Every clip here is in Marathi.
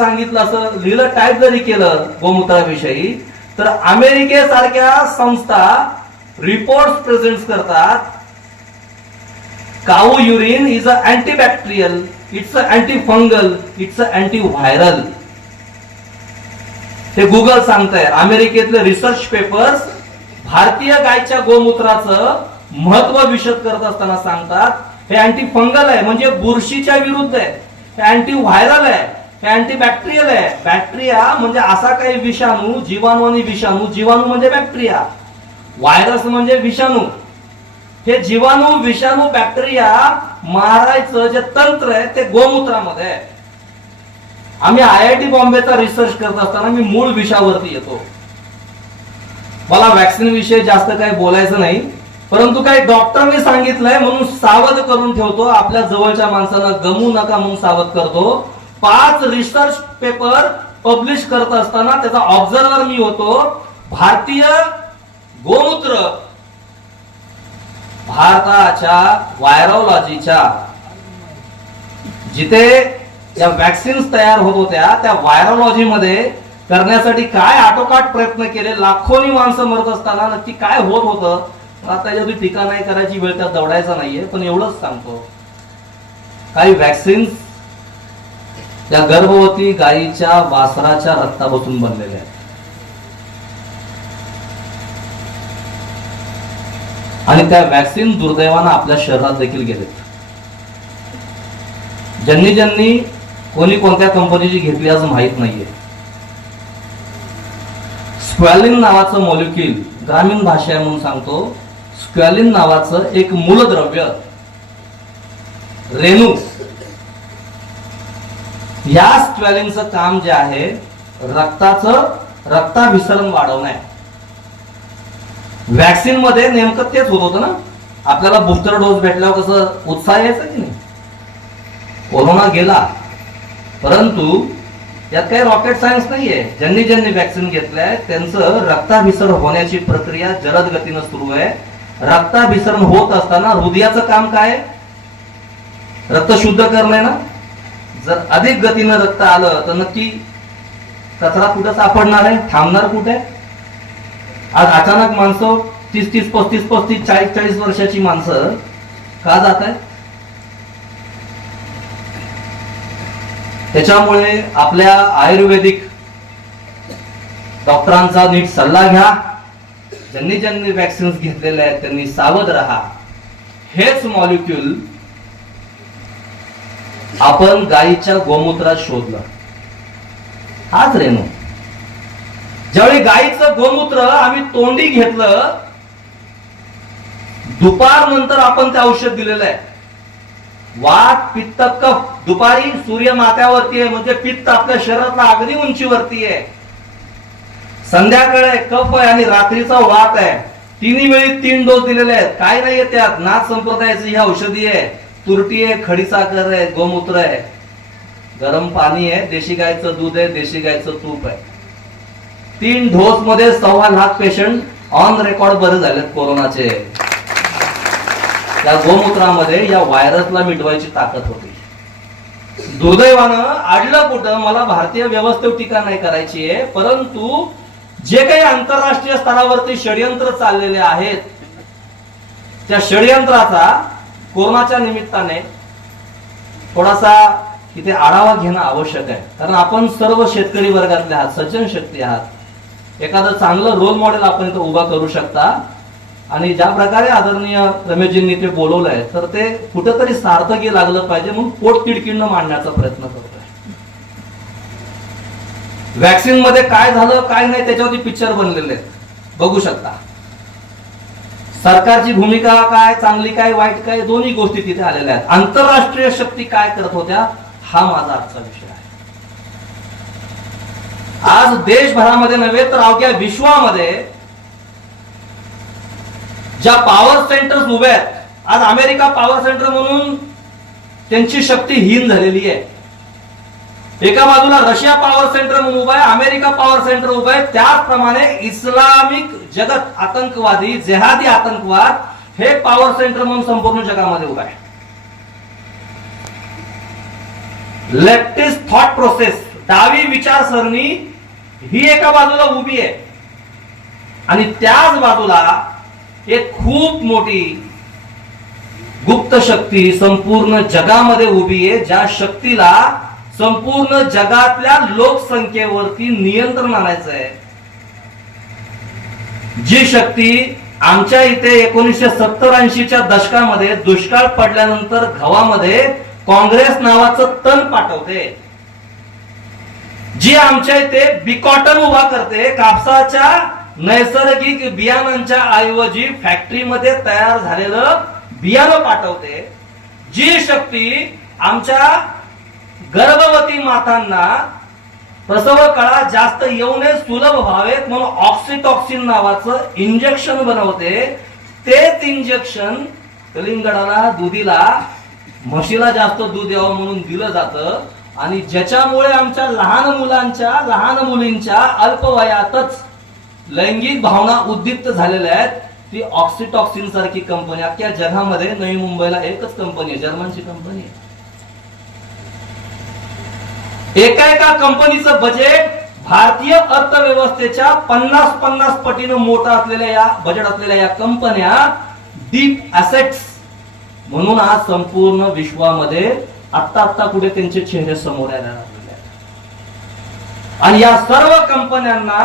सांगितलं असं लिहिलं टाईप जरी केलं गोमूत्राविषयी तर अमेरिकेसारख्या संस्था रिपोर्ट प्रेझेंट करतात. Cow urine is a antibacterial it's a anti fungal it's a anti viral हे गुगल सांगताय. अमेरिकेतले रिसर्च पेपर्स भारतीय गायच्या गोमूत्राचं महत्त्व विशद करत असताना सांगतात हे अँटी फंगल आहे म्हणजे बुरशीच्या विरुद्ध आहे हे अँटी व्हायरल आहे. हे अँटीबॅक्टेरियल आहे. बॅक्टेरिया म्हणजे असा काही विषाणू जीवाणू आणि विषाणू. जीवाणू म्हणजे बॅक्टेरिया व्हायरस म्हणजे विषाणू. हे जीवाणू विषाणू बॅक्टेरिया मारायचं जे तंत्र आहे ते गोमूत्रामध्ये आहे. आम्ही आय आय टी बॉम्बेचा रिसर्च करत असताना मी मूळ विषयावरती येतो. मला वॅक्सिन विषयी जास्त काही बोलायचं नाही परंतु काही डॉक्टरनी सांगितलंय म्हणून सावध करून ठेवतो. आपल्या जवळच्या माणसाला गमू नका म्हणून सावध करतो. पाच रिसर्च पेपर पब्लिश करत असताना त्याचा ऑब्झर्वर मी होतो भारतीय गोमूत्र. भारताच्या व्हायरोलॉजीच्या जिथे या वॅक्सिन्स तयार होत होत्या त्या व्हायरोलॉजी मध्ये करण्यासाठी काय आटोकाट प्रयत्न केले लाखोनी माणसं मरत असताना नक्की काय होत होतं आता त्याच्यावरती टीका नाही करायची वेळ त्यात दौडायचा नाहीये पण एवढंच सांगतो. काही वॅक्सिन्स या गर्भवती गायीच्या वासराच्या रक्तापासून बनलेल्या आहेत. आणि त्या वॅक्सिन दुर्दैवानं आपल्या शहरात देखील गेलेत. ज्यांनी ज्यांनी कोणी कोणत्या कंपनीची घेतली असं माहीत नाहीये. स्क्वॅलिन नावाचं मॉलिक्युल ग्रामीण भाषा म्हणून सांगतो. स्क्वॅलिन नावाचं एक मूलद्रव्य रेणू या स्वेलिंगचं काम जे आहे रक्ताचं रक्ताभिसरण वाढवणं आहे. वॅक्सिनमध्ये नेमकं तेच होत होतं ना? आपल्याला बुस्टर डोस भेटल्यावर कसं उत्साह यायचा की नाही? कोरोना गेला. परंतु यात काही रॉकेट सायन्स नाहीये. ज्यांनी ज्यांनी वॅक्सिन घेतलंय त्यांचं रक्ताभिसरण होण्याची प्रक्रिया जलद गतीनं सुरू आहे. रक्ताभिसरण होत असताना हृदयाचं काम काय रक्त शुद्ध करणं ना? जर अधिक गतीनं रक्त आलं तर नक्की कचरा कुठं सापडणार आहे? थांबणार कुठे? आज अचानक माणसं तीस तीस पस्तीस पस्तीस चाळीस चाळीस वर्षाची माणसं का जात आहेत? त्याच्यामुळे आपल्या आयुर्वेदिक डॉक्टरांचा नीट सल्ला घ्या. ज्यांनी ज्यांनी वॅक्सिन्स घेतलेले आहेत त्यांनी सावध राहा. हेच मॉलिक्युल आपण गायीच्या गोमूत्रात शोधलं. हाच रेणू ज्यावेळी गायीचं गोमूत्र आम्ही तोंडी घेतलं दुपार नंतर आपण ते औषध दिलेलं आहे. वात पित्त कफ दुपारी सूर्य माथ्यावरती आहे म्हणजे पित्त आपल्या शरीरातला अगदी उंचीवरती आहे. संध्याकाळी कफ आहे आणि रात्रीचा वात आहे. तिन्ही वेळी तीन डोस दिलेले आहेत. काय नाहीये त्यात? नाथ संप्रदायाची ही औषधी आहे. तुरटी आहे खडीसाखर आहे गोमूत्र आहे. गरम पाणी आहे देशी गायचं दूध आहे देशी गायचं तूप आहे. तीन डोस मध्ये सव्वा लाख पेशंट ऑन रेकॉर्ड बरे झालेत कोरोनाचे. या गोमूत्रामध्ये या व्हायरसला मिटवायची ताकद होती. दुर्दैवानं आडलं कुठं मला भारतीय व्यवस्थेवर टीका नाही करायची आहे परंतु जे काही आंतरराष्ट्रीय स्तरावरती षडयंत्र चाललेले आहेत त्या षडयंत्राचा कोरोनाच्या निमित्ताने थोडासा इथे आढावा घेणं आवश्यक आहे. कारण आपण सर्व शेतकरी वर्गातले आहात सज्जन शक्ती आहात. एखादं चांगलं रोल मॉडेल आपण इथं उभा करू शकता. आणि ज्या प्रकारे आदरणीय रमेशजींनी ते बोलवलंय तर ते कुठेतरी सार्थकी लागलं पाहिजे म्हणून पोट तिडकीनं मांडण्याचा प्रयत्न करतोय. वॅक्सिनमध्ये काय झालं काय नाही त्याच्यावरती पिक्चर बनलेले आहेत. बघू शकता. सरकारची भूमिका काय चांगली काय वाईट काय दोन्ही गोष्टी तिथे आलेल्या आहेत. आंतरराष्ट्रीय शक्ती काय करत होत्या हा माझा आजचा विषय आहे. आज देशभरामध्ये नव्हे तर अवघ्या विश्वामध्ये ज्या पॉवर सेंटर्स उभे आहेत आज अमेरिका पॉवर सेंटर म्हणून त्यांची शक्ती हीन झालेली आहे. एका बाजूला रशिया पॉवर सेंटर म्हणून उभा आहे अमेरिका पॉवर सेंटर उभा आहे. त्याचप्रमाणे इस्लामिक जगत आतंकवादी जेहादी आतंकवाद हे पॉवर सेंटर म्हणून संपूर्ण जगामध्ये उभा आहे. लेफ्टिस्ट थॉट प्रोसेस डावी विचारसरणी ही एका बाजूला उभी आहे. आणि त्याच बाजूला एक खूप मोठी गुप्त शक्ती संपूर्ण जगामध्ये उभी आहे ज्या शक्तीला संपूर्ण जगातल्या लोकसंख्येवरती नियंत्रण आणायचं आहे. जी शक्ती आमच्या इथे एकोणीसशे सत्तर ऐंशीच्या दशकामध्ये दुष्काळ पडल्यानंतर गव्हामध्ये काँग्रेस नावाचं तण पाठवते. जी आमच्या इथे बिकॉटन उभा करते कापसाच्या नैसर्गिक बियाणांच्या ऐवजी फॅक्टरीमध्ये तयार झालेलं बियाणं पाठवते. जी शक्ती आमच्या गर्भवती मातांना प्रसव काळात जास्त येऊ नये सुलभ व्हावेत म्हणून ऑक्सिटॉक्सिन नावाचं इंजेक्शन बनवते. तेच इंजेक्शन कलिंगडाला दुधीला म्हशीला जास्त दूध यावं म्हणून दिलं जातं. आणि ज्याच्यामुळे आमच्या लहान मुलांच्या लहान मुलींच्या अल्पवयातच लैंगिक भावना उद्दीप्त झालेल्या आहेत ती ऑक्सिटॉक्सिन सारखी कंपनी अख्ख्या जगामध्ये नवी मुंबईला एकच कंपनी आहे जर्मनची कंपनी आहे. एका एका कंपनीचं बजेट भारतीय अर्थव्यवस्थेच्या पन्नास पन्नास पटीनं मोठा असलेल्या या बजेट असलेल्या या कंपन्या डीप असेट्स म्हणून आज संपूर्ण विश्वामध्ये आत्ता आत्ता कुठे त्यांचे चेहरे समोर यायला लागलेले आहेत. आणि या सर्व कंपन्यांना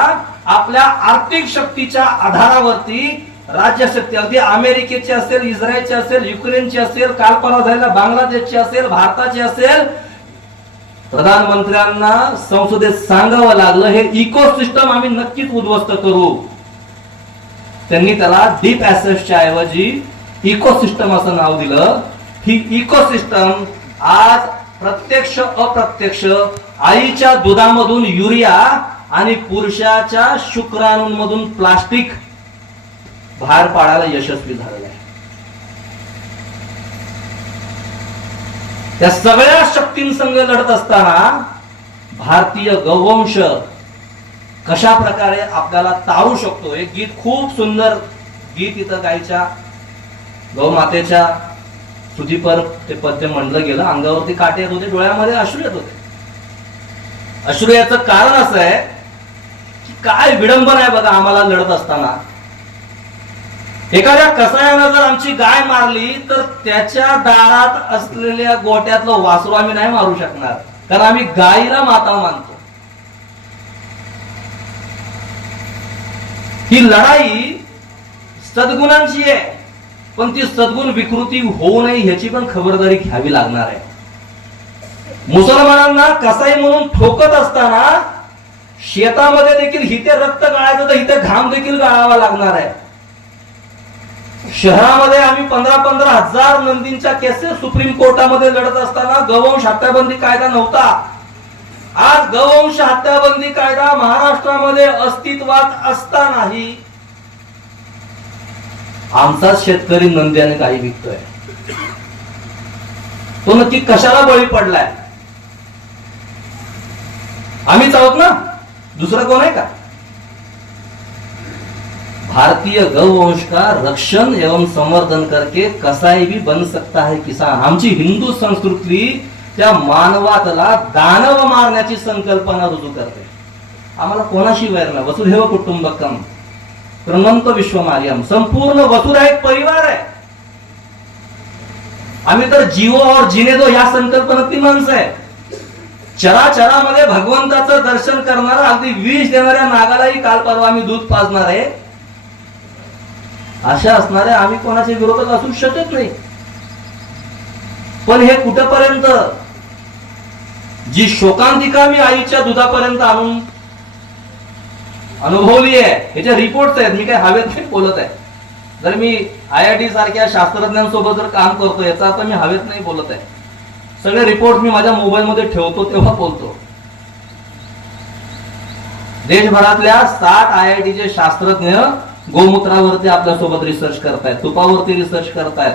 आपल्या आर्थिक शक्तीच्या आधारावरती राज्यशक्ती अगदी अमेरिकेची असेल इस्रायलची असेल युक्रेनची असेल काल परवा झालेल्या बांगलादेशची असेल भारताची असेल प्रधानमंत्र्यांना संसदेत सांगावं लागलं. हे इकोसिस्टम आम्ही नक्कीच उद्ध्वस्त करू. त्यांनी त्याला डीप ऍसेसच्या ऐवजी इकोसिस्टम असं नाव दिलं. ही इकोसिस्टम आज प्रत्यक्ष अप्रत्यक्ष आईच्या दुधामधून युरिया आणि पुरुषाच्या शुक्राणूंमधून प्लास्टिक बाहेर पाडायला यशस्वी झालेलं आहे. त्या सगळ्या शक्तींसंग लढत असताना भारतीय गौवंश कशा प्रकारे आपल्याला तारू शकतो हे गीत खूप सुंदर गीत इथं गायच्या गौमातेच्या सुधीपर ते पद्य म्हणलं गेलं. अंगावरती काटे येत होते डोळ्यामध्ये अश्रू येत होते. अश्रू याचं कारण असं आहे की काय विडंबन आहे बघा आम्हाला लढत असताना. एखाद्या कसायानं जर आमची गाय मारली तर त्याच्या दारात असलेल्या गोट्यातलं वासरू आम्ही नाही मारू शकणार. कारण आम्ही गायीला माता मानतो. ही लढाई सद्गुणांची आहे पण ती सद्गुण विकृती होऊ नये ह्याची पण खबरदारी घ्यावी लागणार आहे. मुसलमानांना कसाई म्हणून ठोकत असताना शेतामध्ये देखील हिते रक्त गाळायचं तर इथे घाम देखील गाळावा लागणार आहे. शहरामध्ये आम्ही पंधरा पंधरा हजार नंदींच्या केसेस सुप्रीम कोर्टामध्ये लढत असताना गवंश हत्याबंदी कायदा नव्हता. आज गवंश हत्याबंदी कायदा महाराष्ट्रामध्ये अस्तित्वात असतानाही आमचाच शेतकरी नंद्याने काही विकतोय. तो नक्की कशाला बळी पडलाय? आम्हीच आहोत ना? दुसरं कोण आहे का? भारतीय गौवंश का रक्षण एवं संवर्धन करके कसाई भी बन सकता है किसान। आमची हिंदू संस्कृती त्या मानवातला दानव मारण्याची संकल्पना रुजू करते। आम्हाला कोणाशी वैर नाही। वसुधैव कुटुंबकम प्रणंत विश्वमार्यम। संपूर्ण वसुधा एक परिवार आहे। आम्ही तर जीवो और जिने दो या संकल्पनेतली माणसं आहे। चराचरामध्ये भगवंताचं दर्शन करणारा अगदी विष देणाऱ्या नागालाही काल परवा आम्ही दूध पाजणार आहे। अशा असणाऱ्या आम्ही कोणाच्या विरोधात असू शकत नाही. पण हे कुठपर्यंत? जी शोकांतिका मी आईच्या दुधापर्यंत आणून अनुभवली आहे ह्याचे रिपोर्ट आहेत मी काय हवेत नाही बोलत आहे. जर मी आय आय टी सारख्या शास्त्रज्ञांसोबत जर काम करतो याचा अर्थ मी हवेत नाही बोलत आहे. सगळे रिपोर्ट मी माझ्या मोबाईलमध्ये ठेवतो तेव्हा बोलतो. देशभरातल्या साठ आय आय टीचे शास्त्रज्ञ गोमूत्रावरती आपल्यासोबत रिसर्च करतायत तुपावरती रिसर्च करतायत.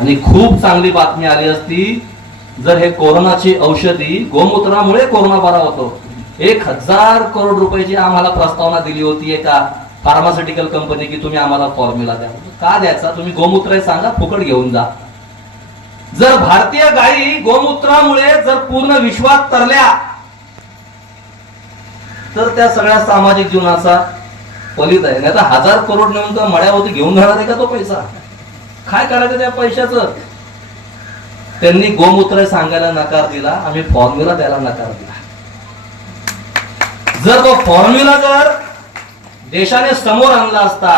आणि खूप चांगली बातमी आली असती जर हे कोरोनाची औषधी गोमूत्रामुळे कोरोना बरा होतो. एक हजार करोड रुपयाची आम्हाला प्रस्तावना दिली होती एका फार्मास्युटिकल कंपनी की तुम्ही आम्हाला फॉर्म्युला द्या. का द्यायचा? तुम्ही गोमूत्र सांगा फुकट घेऊन जा. जर भारतीय गायी गोमूत्रामुळे जर पूर्ण विश्वात तरल्या तर त्या सगळ्या सामाजिक जीवनाचा पलित आहे. नाही तर हजार करोड नेऊन तर मळ्यावरती घेऊन जाणार आहे का तो पैसा? काय करायचं त्या पैशाचं? त्यांनी गोमूत्र सांगायला नकार दिला आम्ही फॉर्म्युला द्यायला नकार दिला. जर तो फॉर्म्युला जर देशाने समोर आणला असता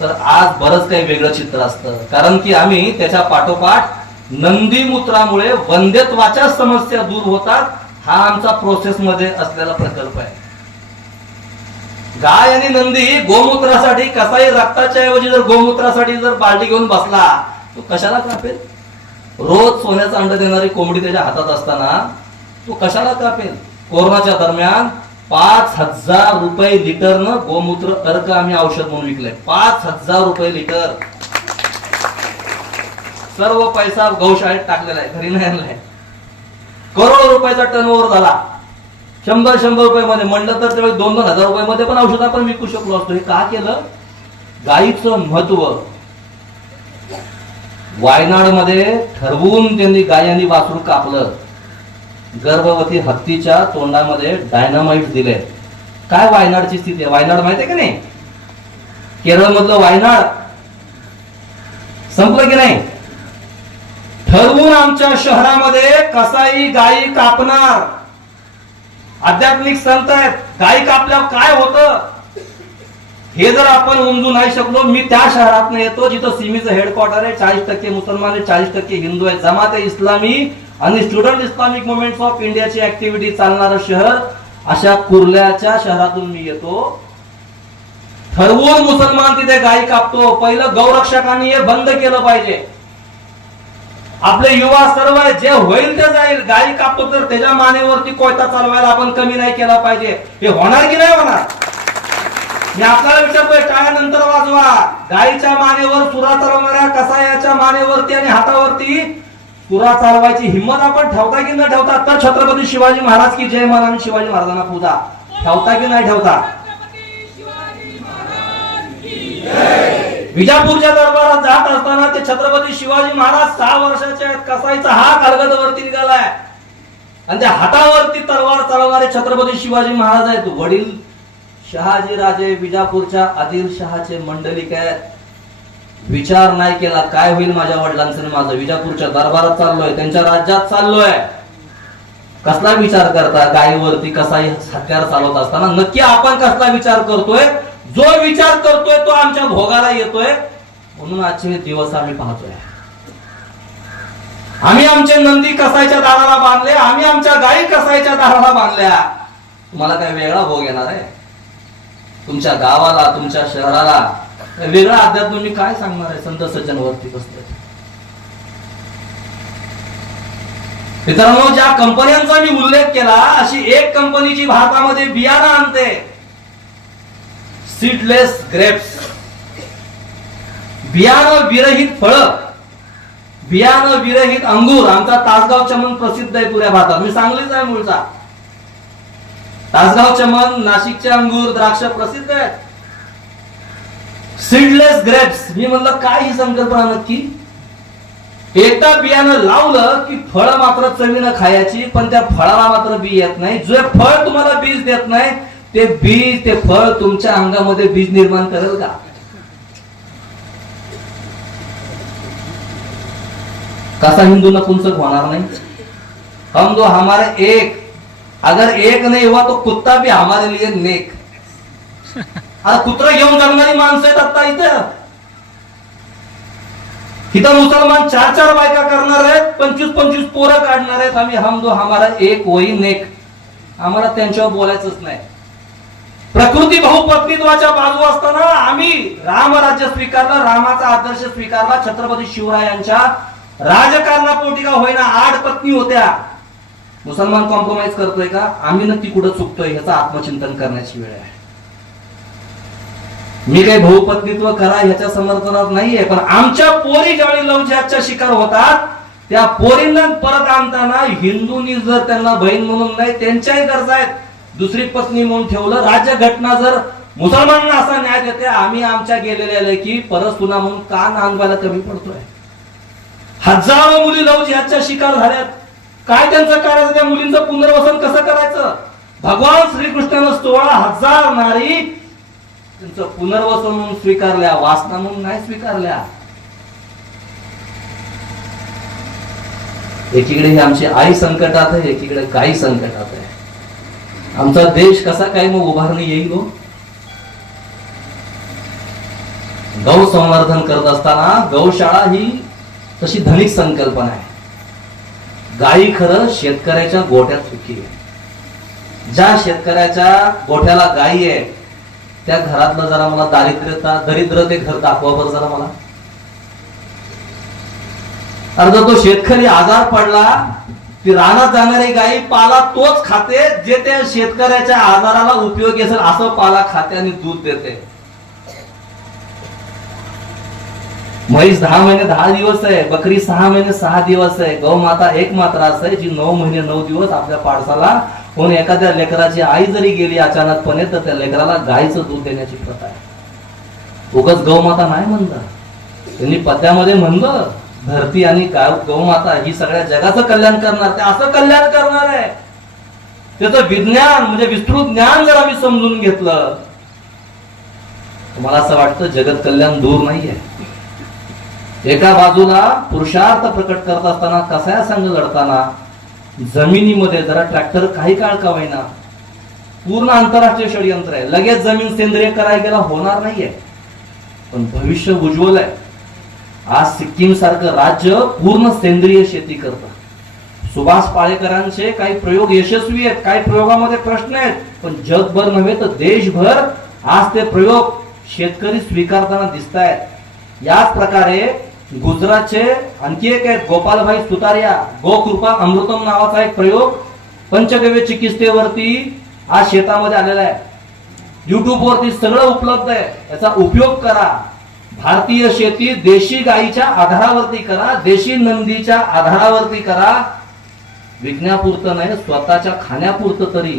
तर आज बरंच काही वेगळं चित्र असतं. कारण की आम्ही त्याच्या पाठोपाठ नंदीमूत्रामुळे वंध्यत्वाच्या समस्या दूर होतात हा आमचा प्रोसेस मध्ये असलेला प्रकल्प आहे. गाय आणि नंदी गोमूत्रासाठी कसाही रक्ताच्या ऐवजी जर गोमूत्रासाठी जर बाल्टी घेऊन बसला तो कशाला कापेल? रोज सोन्याचं अंड देणारी कोंबडी त्याच्या हातात असताना तो कशाला कापेल? कोरोनाच्या दरम्यान पाच हजार रुपये लिटरनं गोमूत्र अर्क आम्ही औषध म्हणून विकलंय. पाच हजार रुपये लिटर. सर्व पैसा गौशाळेत टाकलेला आहे घरी नाही आणलाय. करोड रुपयाचा टर्नओव्हर झाला. शंभर शंभर रुपये मध्ये म्हणलं तर त्यावेळी दोन दोन हजार रुपये मध्ये पण औषध आपण विकू शकलो असतो. हे का केलं? गायीचं महत्त्व. वायनाडमध्ये ठरवून त्यांनी गाय आणि वासरू कापलं. गर्भवती हत्तीच्या तोंडामध्ये डायनामाइट दिले. काय वायनाडची स्थिती आहे? वायनाड माहिती आहे की नाही? केरळ मधलं वायनाड. संपलं की नाही? ठरवून आमच्या शहरामध्ये कसाई गायी कापणार. आध्यात्मिक संत आहेत. गायी कापल्यावर काय होत? हे जर आपण उमजू नाही शकलो मी त्या शहरात येतो जिथं सिमीचं हेडक्वार्टर आहे चाळीस टक्के मुसलमान आहे चाळीस टक्के हिंदू आहे. जमात आहे इस्लामी आणि स्टुडंट इस्लामिक मुवमेंट ऑफ इंडियाची ऍक्टिव्हिटी चालणारं शहर अशा कुर्ल्याच्या शहरातून मी येतो. ठरवून मुसलमान तिथे गायी कापतो. पहिलं गौरक्षकांनी हे बंद केलं पाहिजे. आपले युवा सर्व आहे, जे होईल ते जाईल. गायी कापतो तर त्याच्या मानेवरती कोयता चालवायला आपण कमी नाही केला पाहिजे. हे होणार की नाही होणार? मी आपल्याला विचारतोय टाळ्या नंतर वाजवा. गायीच्या मानेवर सुरा चालवणाऱ्या कसायाच्या मानेवरती आणि हातावरती सुरा चालवायची हिंमत आपण ठेवता की न ठेवता? तर छत्रपती शिवाजी महाराज की जय महाराज शिवाजी महाराजांना पूजा. ठेवता की नाही ठेवता? विजापूरच्या दरबारात जात असताना ते छत्रपती शिवाजी महाराज सहा वर्षाचे आहेत. कसाईचा हा कालगदवरती निघालाय. आणि त्या हातावरती तलवार चालवणारे छत्रपती शिवाजी महाराज आहेत. वडील शहाजी राजे विजापूरच्या आदिलशहाचे मंडलिक आहेत. विचार नाही केला काय होईल माझ्या वडिलांचं? आणि माझं विजापूरच्या दरबारात चाललोय त्यांच्या राज्यात चाललोय. कसला विचार करता? गायीवरती कसाही हत्यार चालवत असताना नक्की आपण कसला विचार करतोय? जो विचार करतोय तो आमच्या भोगाला येतोय. म्हणून आजचे हे दिवस आम्ही पाहतोय. आम्ही आमचे नंदी कसायच्या दाराला बांधले आम्ही आमच्या गायी कसायच्या दाराला बांधल्या. तुम्हाला काय वेगळा भोग येणार आहे? तुमच्या गावाला तुमच्या शहराला वेगळा अध्यात्म मी काय सांगणार आहे? संत सज्जनवरती बसले मित्रांनो ज्या कंपन्यांचा मी उल्लेख केला अशी एक कंपनीची भारतामध्ये बियाणं आणते. सीडलेस ग्रेप्स बियाणं विरहित फळ. बियाणं विरहित अंगूर आमचा तासगाव चमन प्रसिद्ध आहे पुऱ्या भारतात. मी सांगलीच आहे मूळचा. तासगाव चमन नाशिकचे अंगूर द्राक्ष प्रसिद्ध आहेत. सीडलेस ग्रेप्स मी म्हणलं काय ही संकल्पना नक्की? एकदा बियाणं लावलं की फळ मात्र चवीनं खायची पण त्या फळाला मात्र बी येत नाही. जे फळ तुम्हाला बीज देत नाही ते बीज ते फळ तुमच्या अंगामध्ये बीज निर्माण करेल का? कसा हिंदू नपुंसक होणार नाही? हम दो हमारे एक. अगर एक नाही हुआ तो कुत्ता भी हमारे लिए नेक. आता कुत्र घेऊन जगणारी माणसं आहेत आता इथं. इथं मुसलमान चार चार बायका करणार आहेत पंचवीस पंचवीस पोरं काढणार आहेत. आम्ही हम दो हमारा एक वही नेक. आम्हाला त्यांच्यावर बोलायचंच नाही. प्रकृती बहुपत्नीत्वाच्या बाजू असताना आम्ही रामराज्य स्वीकारलं रामाचा आदर्श स्वीकारला छत्रपती शिवरायांच्या राजकारणापोटी का होईना आठ पत्नी होत्या. मुसलमान कॉम्प्रोमाइज करतोय का? आम्ही नक्की कुठं चुकतोय याचं आत्मचिंतन करण्याची वेळ आहे. मी काही बहुपत्नीत्व करा ह्याच्या समर्थनात नाहीये पण आमच्या पोरी ज्यावेळी लवजाच्या शिकार होतात त्या पोरींना परत आणताना हिंदूंनी जर त्यांना बहीण म्हणून नाही त्यांच्याही गरजा आहेत. दुसरी पत्नी म्हणून ठेवलं. राज्य घटना जर मुसलमानांना असा न्याय देते आम्ही आमच्या गेलेल्या की परसुना म्हणून का नांदवायला कमी पडतोय. हजारो मुली लव जिहादच्या शिकार झाल्यात. काय त्यांचं करायचं त्या मुलींचं पुनर्वसन कसं करायचं? भगवान श्रीकृष्णानं सोळा हजार नारी त्यांचं पुनर्वसन म्हणून स्वीकारल्या वासना म्हणून नाही स्वीकारल्या. एकीकडे ही आमची आई संकटात आहे एकीकडे काही संकटात आहे. आमचा देश कसा काय मग उभारणी येईल हो? गौ संवर्धन करत असताना गौशाळा ही तशी धनिक संकल्पना आहे. गायी खरं शेतकऱ्याच्या गोठ्यात चुकी आहे. ज्या शेतकऱ्याच्या गोठ्याला गायी आहे त्या घरातलं जरा मला दारिद्र्यता दरिद्र ते घर दाखवा बरं जरा मला. अर्ध तो शेतकरी आजार पडला ती रानात जाणारी गाई पाला तोच खाते जे त्या शेतकऱ्याच्या आजाराला उपयोगी असेल असं पाला खाते आणि दूध देते. म्हैस दहा महिने दहा दिवस आहे बकरी सहा महिने सहा दिवस आहे गौ माता एक मात्र आहे जी नऊ महिने नऊ दिवस आपल्या पाडसाला होऊन एखाद्या लेकराची आई जरी गेली अचानकपणे तर त्या लेकराला गायीचं दूध देण्याची प्रथा आहे. उगच गौमाता नाही म्हणतात त्यांनी पद्यामध्ये म्हणलं धरती आणि काय गौमाता ही सगळ्या जगाचं कल्याण करणार. ते असं कल्याण करणार आहे. त्याचं विज्ञान म्हणजे विस्तृत ज्ञान जर आम्ही समजून घेतलं तुम्हाला मला असं वाटतं जगत कल्याण दूर नाहीये? एका बाजूला पुरुषार्थ प्रकट करत असताना कसाया संघ लढताना जमिनीमध्ये जरा ट्रॅक्टर काही काळ का होईना पूर्ण आंतरराष्ट्रीय षडयंत्र आहे. लगेच जमीन सेंद्रिय करायला गेला होणार नाहीये. पण भविष्य उज्ज्वल आहे. आज सिक्कीम सारखं राज्य पूर्ण सेंद्रिय शेती करतं. सुभाष पाळेकरांचे काही प्रयोग यशस्वी आहेत काही प्रयोगामध्ये प्रश्न आहेत पण जगभर नव्हे तर देशभर आज ते प्रयोग शेतकरी स्वीकारताना दिसत आहेत याच प्रकारे गुजरातचे आणखी एक आहेत गोपालभाई सुतारिया गोकृपा अमृतम नावाचा एक प्रयोग पंचगव्य चिकित्सेवरती आज शेतामध्ये आलेला आहे. युट्यूबवरती सगळं उपलब्ध आहे. याचा उपयोग करा. भारतीय शेती देशी गायीच्या आधारावरती करा देशी नंदीच्या आधारावरती करा. विकण्यापुरतं नाही स्वतःच्या खाण्यापुरतं तरी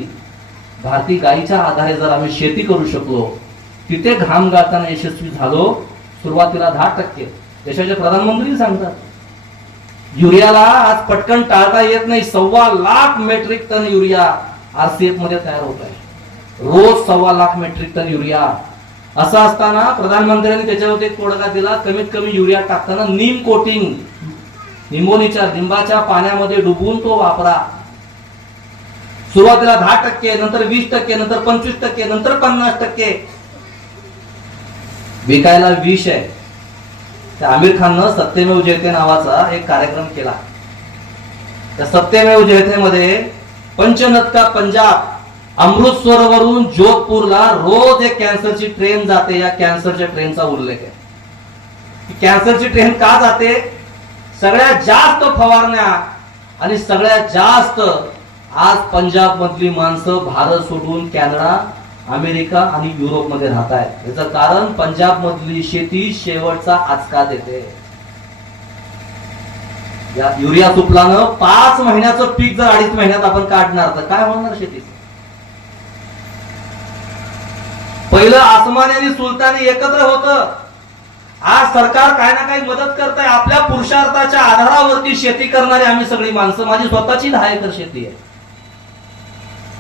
भारतीय गायीच्या आधारे जर आम्ही शेती करू शकलो तिथे घाम गाळताना यशस्वी झालो सुरुवातीला दहा टक्के. देशाचे प्रधानमंत्री सांगतात युरियाला आज पटकन टाळता येत नाही सव्वा लाख मेट्रिक टन युरिया आरसीएफमध्ये तयार होत आहे. रोज सव्वा लाख मेट्रिक टन युरिया असं असताना प्रधानमंत्र्यांनी त्याच्यावरती एक तोडगा दिला. कमीत कमी युरिया टाकताना नीम कोटिंग. निंबोनीच्या लिंबाच्या पाण्यामध्ये डुबून तो वापरा. सुरुवातीला दहा टक्के नंतर वीस टक्के नंतर पंचवीस टक्के नंतर पन्नास टक्के. विकायला विष आहे. त्या आमिर खाननं सत्यमेव जयते नावाचा एक कार्यक्रम केला. त्या सत्यमेव जयतेमध्ये पंचनत्का पंजाब अमृतसर वरून जोधपूरला रोज एक कॅन्सरची ट्रेन जाते. या कॅन्सरच्या ट्रेनचा उल्लेख आहे. कॅन्सरची ट्रेन का जाते? सगळ्यात जास्त फवारण्या आणि सगळ्यात जास्त आज पंजाब मधली माणसं भारत सोडून कॅनडा अमेरिका आणि युरोपमध्ये राहत आहेत याचं कारण पंजाब मधली शेती शेवटचा आचका देते. या युरिया तुपलानं पाच महिन्याचं पीक जर अडीच महिन्यात आपण काढणार तर काय होणार शेती पहिलं आसमान आणि सुलतानी एकत्र होत. आज सरकार काय ना काही मदत करत आहे आपल्या पुरुषार्थाच्या आधारावरती शेती करणारी आम्ही सगळी माणसं. माझी स्वतःची दहा एकर शेती आहे.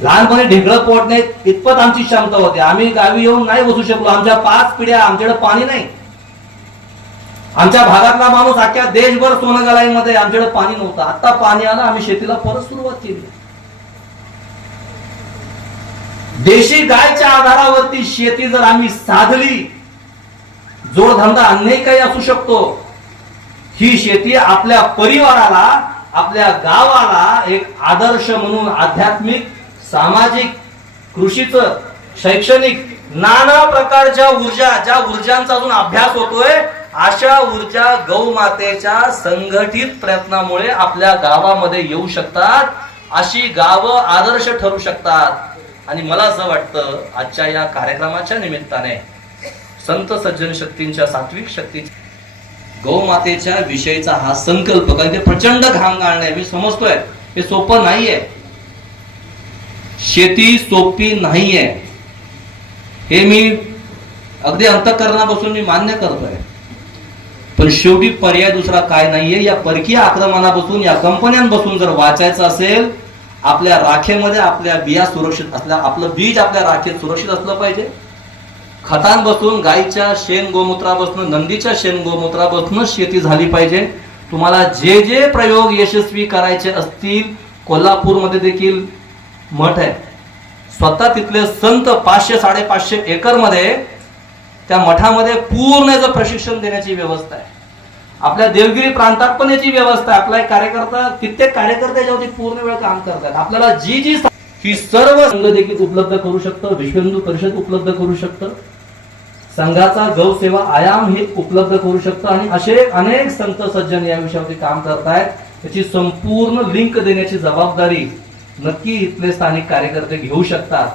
लहानपणी ढेकळं पोटणे इतपत आमची क्षमता होती. आम्ही गावी येऊन नाही बसू शकलो. आमच्या पाच पिढ्या आमच्याकडे पाणी नाही. आमच्या भागातला माणूस अख्ख्या देशभर सोनगलाईमध्ये आमच्याकडे पाणी नव्हतं. आता पाणी आलं आम्ही शेतीला परत सुरुवात केली. देशी गायच्या आधारावरती शेती जर आम्ही साधली जोडधंदा अन्य काही असू शकतो ही शेती आपल्या परिवाराला आपल्या गावाला एक आदर्श म्हणून आध्यात्मिक सामाजिक कृषीचं शैक्षणिक नाना प्रकारच्या ऊर्जा ज्या ऊर्जांचा अजून अभ्यास होतोय अशा ऊर्जा गौमातेच्या संघटित प्रयत्नामुळे आपल्या गावामध्ये येऊ शकतात अशी गावं आदर्श ठरू शकतात. आणि मला असं वाटतं आजच्या या कार्यक्रमाच्या निमित्ताने संत सज्जन शक्तींच्या सात्विक शक्ती गौमातेच्या विषयीचा हा संकल्प कारण ते प्रचंड घाम गाळणे मी समजतोय हे सोपं नाहीये. शेती सोपी नाहीये. हे मी अगदी अंतकरणापासून मी मान्य करतोय. पण शेवटी पर्याय दुसरा काय नाहीये? या परकीय आक्रमणापासून या कंपन्यांपासून जर वाचायचं असेल आपल्या राखेमध्ये आपल्या बिया सुरक्षित असल्या आपलं बीज आपल्या राखेत सुरक्षित असलं पाहिजे. खतांपासून गाईच्या शेण गोमूत्रापासून नंदीच्या शेण गोमूत्रापासून शेती झाली पाहिजे. तुम्हाला जे जे प्रयोग यशस्वी करायचे असतील कोल्हापूरमध्ये देखील मठ आहे. स्वतः तिथले संत पाचशे साडेपाचशे एकरमध्ये त्या मठामध्ये पूर्ण याचं प्रशिक्षण देण्याची व्यवस्था आहे. आपल्या देवगिरी प्रांतात पण याची व्यवस्था आहे. आपला एक कार्यकर्ता कित्येक कार्यकर्ते याच्यावरती पूर्ण वेळ काम करतात. आपल्याला जी जी ही सर्व संघ देखील उपलब्ध करू शकतं विश्व हिंदू परिषद उपलब्ध करू शकतं. संघाचा गौसेवा आयाम हे उपलब्ध करू शकतं आणि असे अनेक संत सज्जन या विषयावरती काम करतायत. त्याची संपूर्ण लिंक देण्याची जबाबदारी नक्की इथले स्थानिक कार्यकर्ते घेऊ शकतात.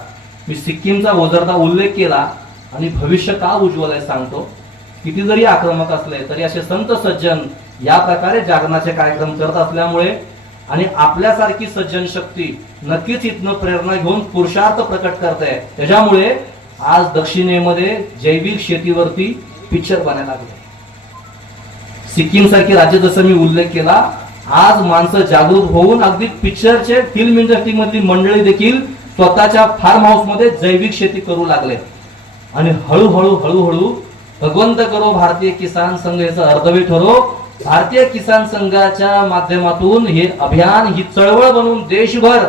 मी सिक्कीमचा ओझरचा उल्लेख केला आणि भविष्य का उज्ज्वल आहे सांगतो. किती जरी आक्रमक असले तरी असे संत सज्जन या प्रकारे जागरणाचे कार्यक्रम करत असल्यामुळे आणि आपल्यासारखी सज्जन शक्ती नक्कीच इथनं प्रेरणा घेऊन पुरुषार्थ प्रकट करते. त्याच्यामुळे आज दक्षिणेमध्ये जैविक शेतीवरती पिक्चर बनायला लागले. सिक्कीम सारखी राज्य जसं मी उल्लेख केला आज माणसं जागरूक होऊन अगदी पिक्चरचे फिल्म इंडस्ट्री मधली मंडळी देखील स्वतःच्या फार्म हाऊसमध्ये जैविक शेती करू लागले. आणि हळूहळू हळूहळू भगवंत करो भारतीय किसान संघ याचं अर्धवे ठरो. भारतीय किसान संघाच्या माध्यमातून हे अभियान ही चळवळ बनवून देशभर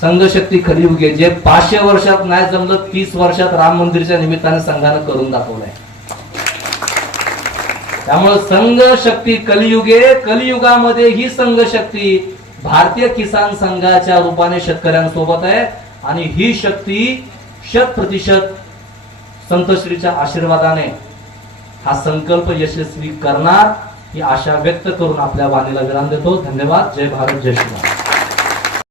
संघशक्ती खरी उगे. जे पाचशे वर्षात नाही जमलं तीस वर्षात राम मंदिरच्या निमित्ताने संघानं करून दाखवलंय. त्यामुळे संघ शक्ती कलियुगे कलियुगामध्ये ही संघ शक्ती भारतीय किसान संघाच्या रूपाने शेतकऱ्यांसोबत आहे. आणि ही शक्ती शत प्रतिशत संतश्रीच्या आशीर्वादाने हा संकल्प यशस्वी करणार ही आशा व्यक्त करून आपल्या वाणीला विराम देतो. धन्यवाद. जय भारत. जय श्रीराम.